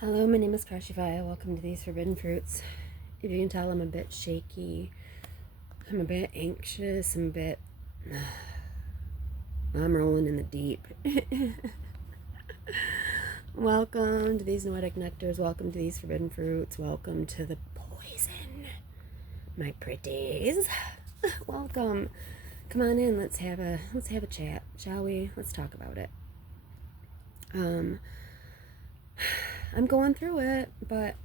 Hello, my name is Kashifaya. Welcome to these Forbidden Fruits. If you can tell, I'm a bit shaky. I'm a bit anxious. I'm rolling in the deep. Welcome to these Noetic Nectars. Welcome to these Forbidden Fruits. Welcome to the poison, my pretties. Welcome. Come on in. Let's have a chat, shall we? Let's talk about it. I'm going through it, but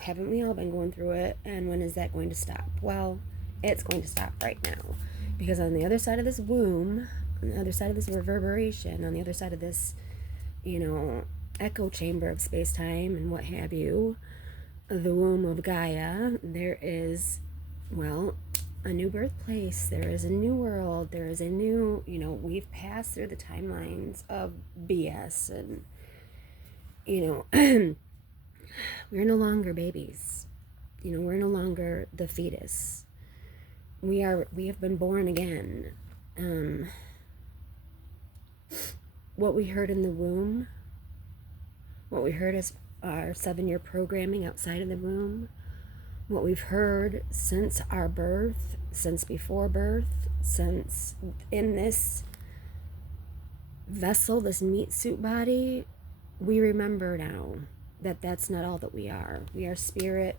haven't we all been going through it? And when is that going to stop? Well, it's going to stop right now. Because on the other side of this womb, on the other side of this reverberation, on the other side of this, echo chamber of space-time and what have you, the womb of Gaia, there is, a new birthplace. There is a new world. There is a new, we've passed through the timelines of BS and we're no longer babies. We're no longer the fetus. We have been born again. What we heard in the womb, what we heard as our 7-year programming outside of the womb, what we've heard since our birth, since before birth, since in this vessel, this meat suit body, we remember now that that's not all that we are. We are spirit,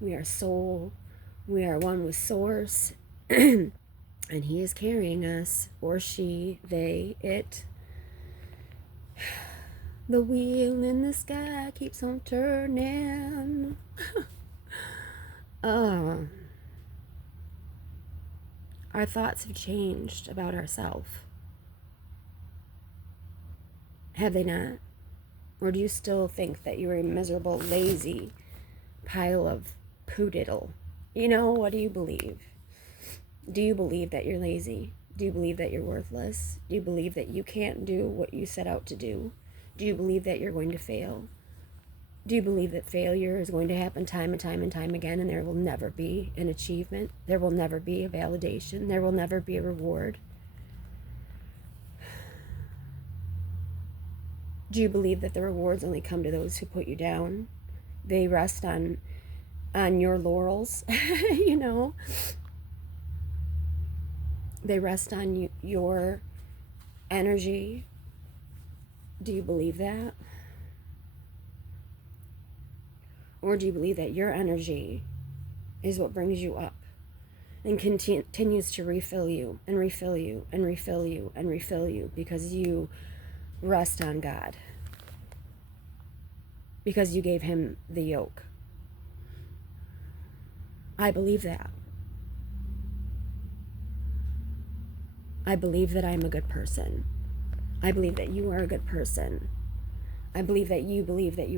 we are soul, we are one with source, and he is carrying us, or she, they, it. The wheel in the sky keeps on turning. Our thoughts have changed about ourselves. Have they not? Or do you still think that you're a miserable, lazy pile of poo-diddle? What do you believe? Do you believe that you're lazy? Do you believe that you're worthless? Do you believe that you can't do what you set out to do? Do you believe that you're going to fail? Do you believe that failure is going to happen time and time and time again, and there will never be an achievement? There will never be a validation. There will never be a reward? Do you believe that the rewards only come to those who put you down? They rest on your laurels, They rest on your energy. Do you believe that? Or do you believe that your energy is what brings you up and continues to refill you and refill you and refill you and refill you because you rest on God, because you gave him the yoke? I believe that. I believe that I'm a good person. I believe that you are a good person. I believe that you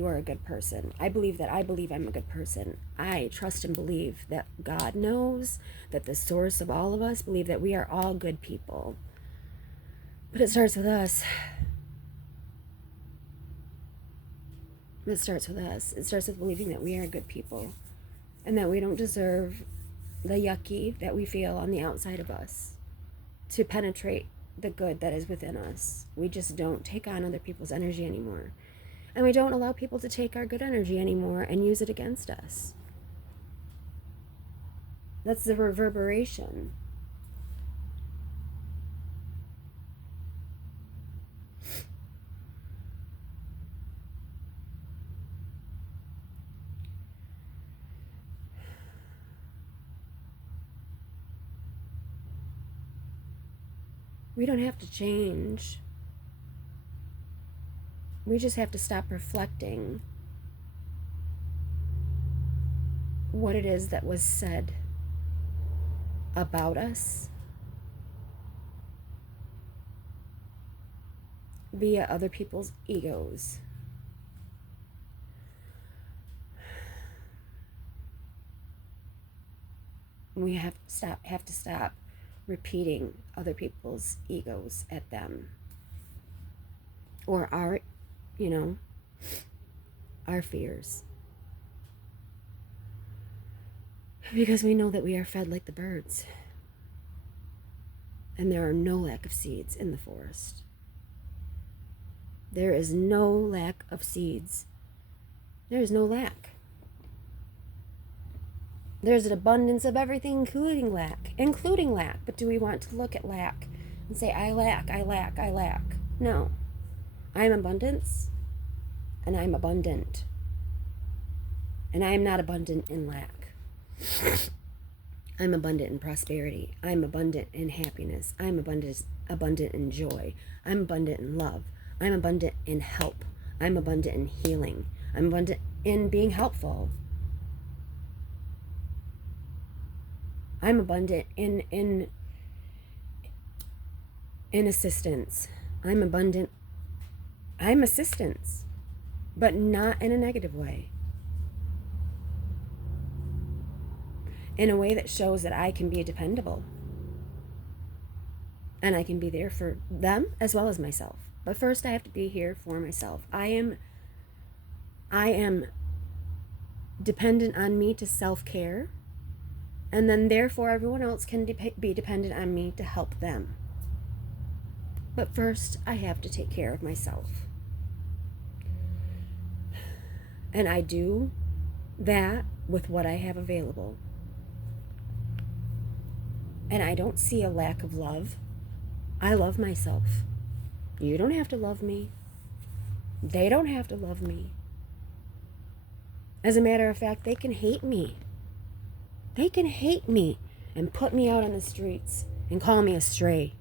are a good person. I believe that I believe I'm a good person. I trust and believe that God knows, that the source of all of us believe that we are all good people. But it starts with us. It starts with us. It starts with believing that we are good people and that we don't deserve the yucky that we feel on the outside of us to penetrate the good that is within us. We just don't take on other people's energy anymore. And we don't allow people to take our good energy anymore and use it against us. That's the reverberation. We don't have to change. We just have to stop reflecting what it is that was said about us via other people's egos. We have to stop repeating other people's egos at them, or our fears, because we know that we are fed like the birds, and there are no lack of seeds in the forest. There is no lack of seeds There is no lack. There's an abundance of everything, including lack. But do we want to look at lack and say, I lack, I lack, I lack? No. I am abundance, and I am abundant. And I am not abundant in lack. I'm abundant in prosperity. I'm abundant in happiness. I'm abundant in joy. I'm abundant in love. I'm abundant in help. I'm abundant in healing. I'm abundant in being helpful. I'm abundant in assistance. I'm assistance, but not in a negative way. In a way that shows that I can be dependable. And I can be there for them as well as myself. But first I have to be here for myself. I am dependent on me to self-care. And then therefore everyone else can be dependent on me to help them. But first I have to take care of myself. And I do that with what I have available. And I don't see a lack of love. I love myself. You don't have to love me. They don't have to love me. As a matter of fact, they can hate me. They can hate me and put me out on the streets and call me a stray.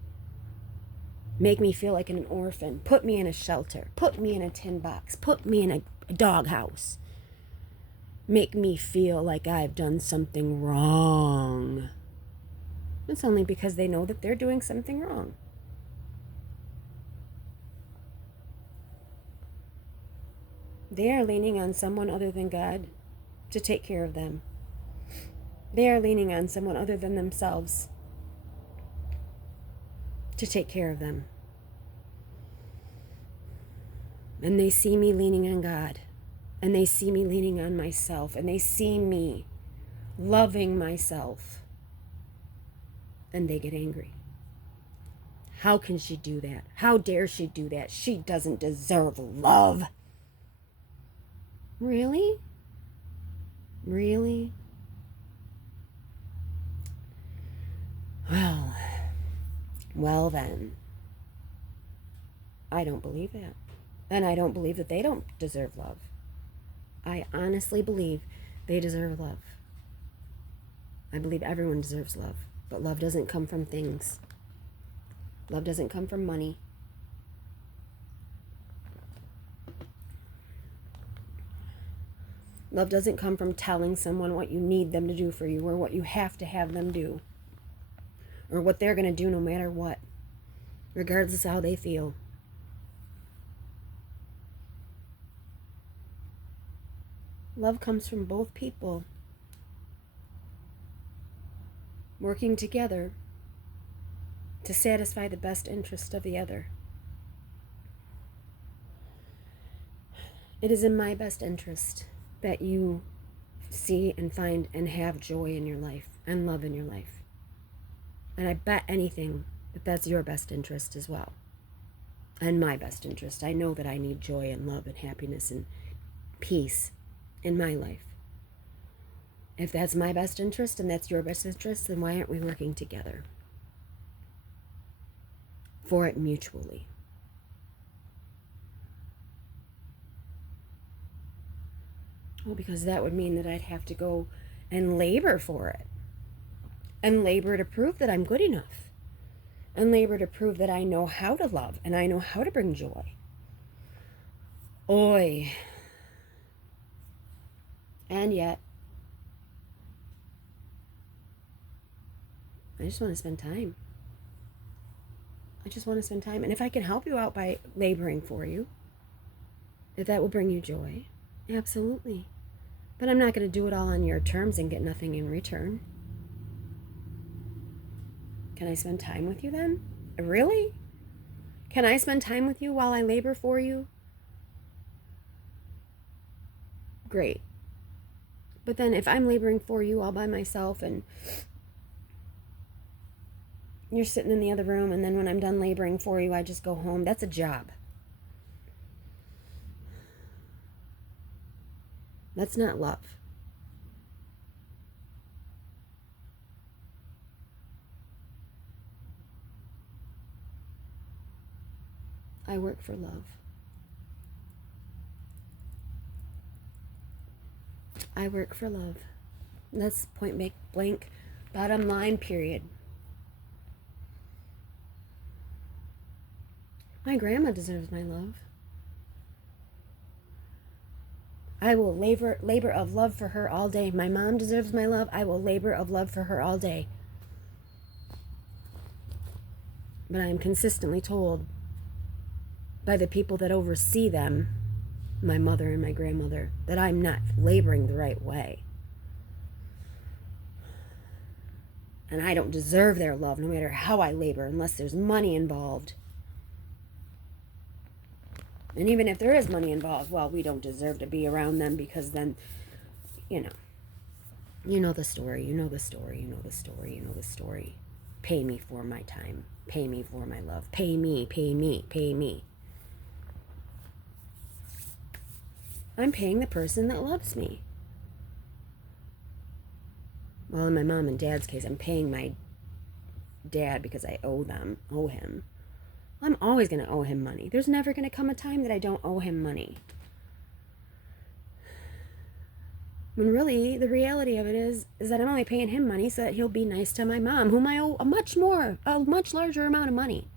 Make me feel like an orphan. Put me in a shelter. Put me in a tin box. Put me in a doghouse. Make me feel like I've done something wrong. It's only because they know that they're doing something wrong. They are leaning on someone other than God to take care of them. They are leaning on someone other than themselves to take care of them. And they see me leaning on God. And they see me leaning on myself. And they see me loving myself. And they get angry. How can she do that? How dare she do that? She doesn't deserve love. Really? Really? Well then. I don't believe that. And I don't believe that they don't deserve love. I honestly believe they deserve love. I believe everyone deserves love. But love doesn't come from things. Love doesn't come from money. Love doesn't come from telling someone what you need them to do for you or what you have to have them do. Or what they're going to do no matter what. Regardless of how they feel. Love comes from both people working together to satisfy the best interest of the other. It is in my best interest that you see and find and have joy in your life and love in your life. And I bet anything that that's your best interest as well. And my best interest. I know that I need joy and love and happiness and peace in my life. If that's my best interest and that's your best interest, then why aren't we working together for it mutually? Well, because that would mean that I'd have to go and labor for it. And labor to prove that I'm good enough. And labor to prove that I know how to love and I know how to bring joy. Oy. And yet, I just want to spend time. I just want to spend time. And if I can help you out by laboring for you, if that will bring you joy, absolutely. But I'm not going to do it all on your terms and get nothing in return. Can I spend time with you then? Really? Can I spend time with you while I labor for you? Great. But then if I'm laboring for you all by myself and you're sitting in the other room and then when I'm done laboring for you, I just go home, that's a job. That's not love. I work for love. I work for love. That's point blank, bottom line, period. My grandma deserves my love. I will labor of love for her all day. My mom deserves my love. I will labor of love for her all day. But I am consistently told by the people that oversee them, my mother and my grandmother, that I'm not laboring the right way. And I don't deserve their love no matter how I labor unless there's money involved. And even if there is money involved, well, we don't deserve to be around them because then, you know the story, you know the story, you know the story, you know the story. Pay me for my time. Pay me for my love. Pay me, pay me, pay me. I'm paying the person that loves me. Well, in my mom and dad's case, I'm paying my dad because I owe him. I'm always going to owe him money. There's never going to come a time that I don't owe him money. When really, the reality of it is that I'm only paying him money so that he'll be nice to my mom, whom I owe a much larger amount of money.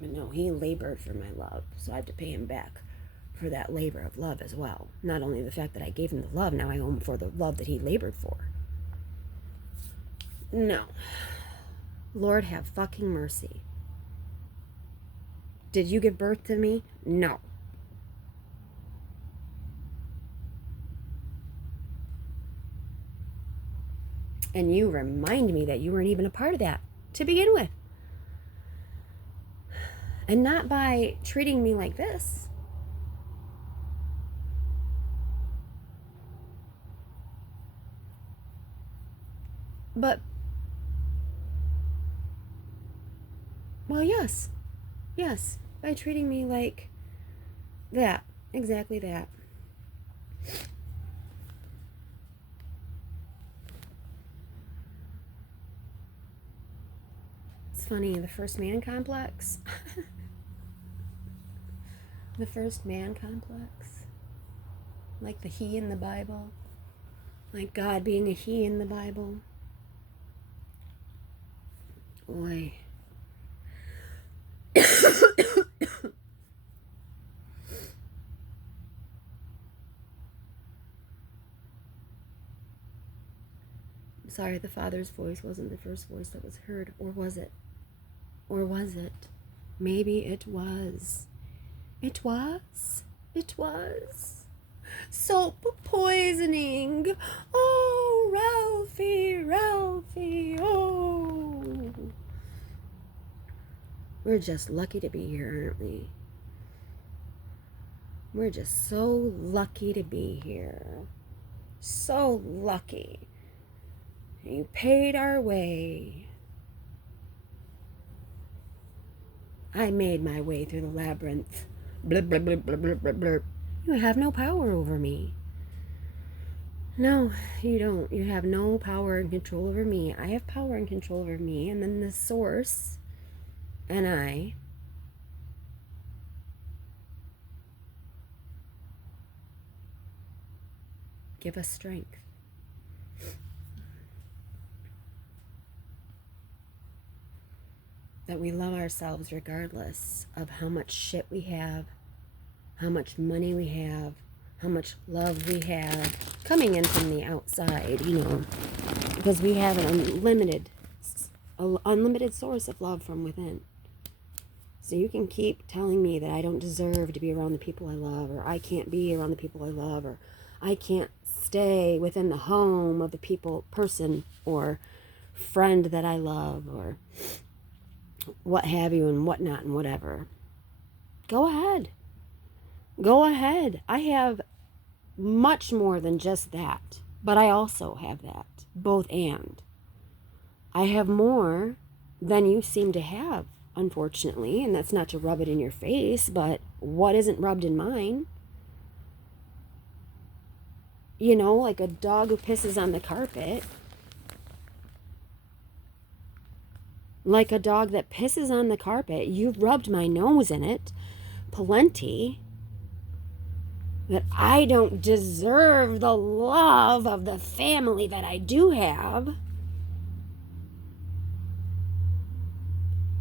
But no, he labored for my love, so I have to pay him back for that labor of love as well. Not only the fact that I gave him the love, now I owe him for the love that he labored for. No. Lord have fucking mercy. Did you give birth to me? No. And you remind me that you weren't even a part of that to begin with. And not by treating me like this. But, well, yes, by treating me like that, exactly that. It's funny, the first man complex. The first man complex. Like the he in the Bible. Like God being a he in the Bible. Boy. Sorry, the Father's voice wasn't the first voice that was heard. Or was it? Or was it? Maybe it was. It was. It was. Soap poisoning. Oh, Ralphie, oh. We're just lucky to be here, aren't we? We're just so lucky to be here. So lucky. You paid our way. I made my way through the labyrinth. Blub, blub, blub, blub, blub, blub, blub. You have no power over me. No, you don't. You have no power and control over me. I have power and control over me, and then the source and I give us strength. That we love ourselves regardless of how much shit we have, how much money we have, how much love we have coming in from the outside, because we have an unlimited source of love from within. So you can keep telling me that I don't deserve to be around the people I love, or I can't be around the people I love, or I can't stay within the home of the person or friend that I love, or what have you and whatnot and whatever. Go ahead. I have much more than just that, but I also have that, both and. I have more than you seem to have unfortunately, and that's not to rub it in your face, but what isn't rubbed in mine? You know, like a dog who pisses on the carpet. Like a dog that pisses on the carpet. You've rubbed my nose in it plenty. That I don't deserve the love of the family that I do have.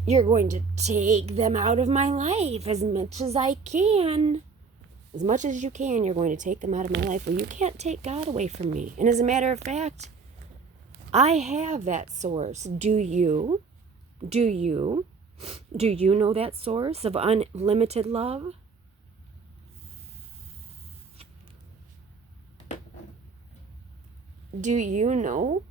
You're going to take them out of my life as much as I can. As much as you can, you're going to take them out of my life. Well, you can't take God away from me. And as a matter of fact, I have that source. Do you? Do you? Do you know that source of unlimited love? Do you know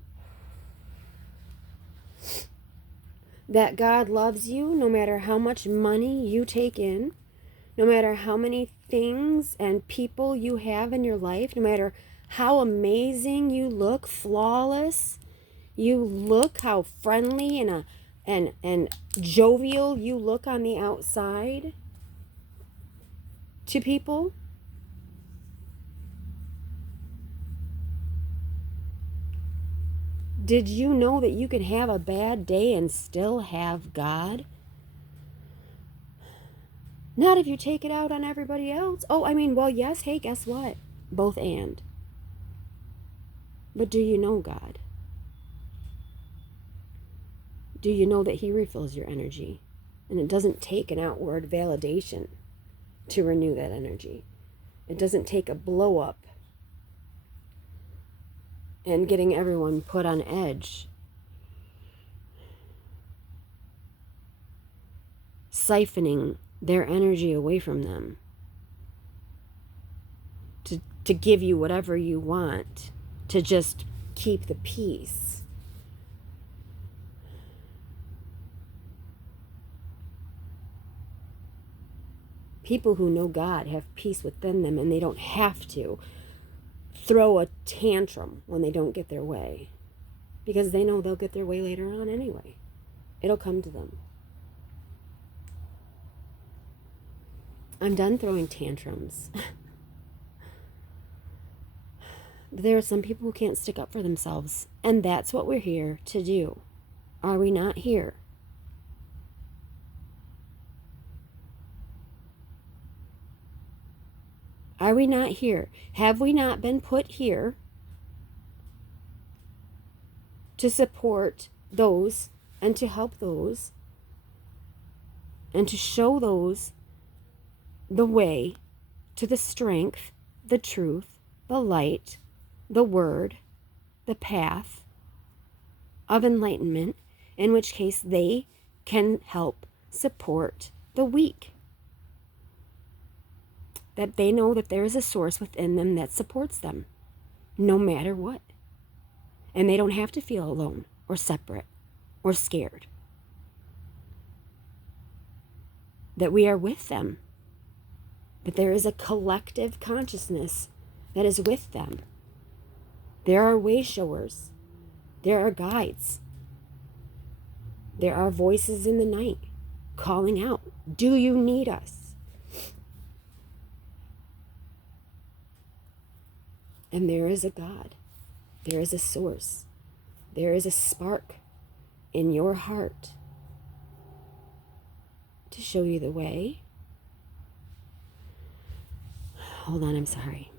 that God loves you no matter how much money you take in, no matter how many things and people you have in your life, no matter how amazing you look, flawless you look, how friendly and jovial you look on the outside to people? Did you know that you can have a bad day and still have God? Not if you take it out on everybody else. Oh, I mean, well, yes, hey, guess what? Both and. But do you know God? Do you know that He refills your energy? And it doesn't take an outward validation to renew that energy. It doesn't take a blow up and getting everyone put on edge, siphoning their energy away from them to give you whatever you want, to just keep the peace. People who know God have peace within them, and they don't have to throw a tantrum when they don't get their way, because they know they'll get their way later on anyway. It'll come to them. I'm done throwing tantrums. There are some people who can't stick up for themselves, and that's what we're here to do. Are we not here? Are we not here? Have we not been put here to support those and to help those and to show those the way to the strength, the truth, the light, the word, the path of enlightenment, in which case they can help support the weak? That they know that there is a source within them that supports them, no matter what. And they don't have to feel alone or separate or scared. That we are with them. That there is a collective consciousness that is with them. There are way showers. There are guides. There are voices in the night calling out, do you need us? And there is a God. There is a source. There is a spark in your heart to show you the way. Hold on, I'm sorry.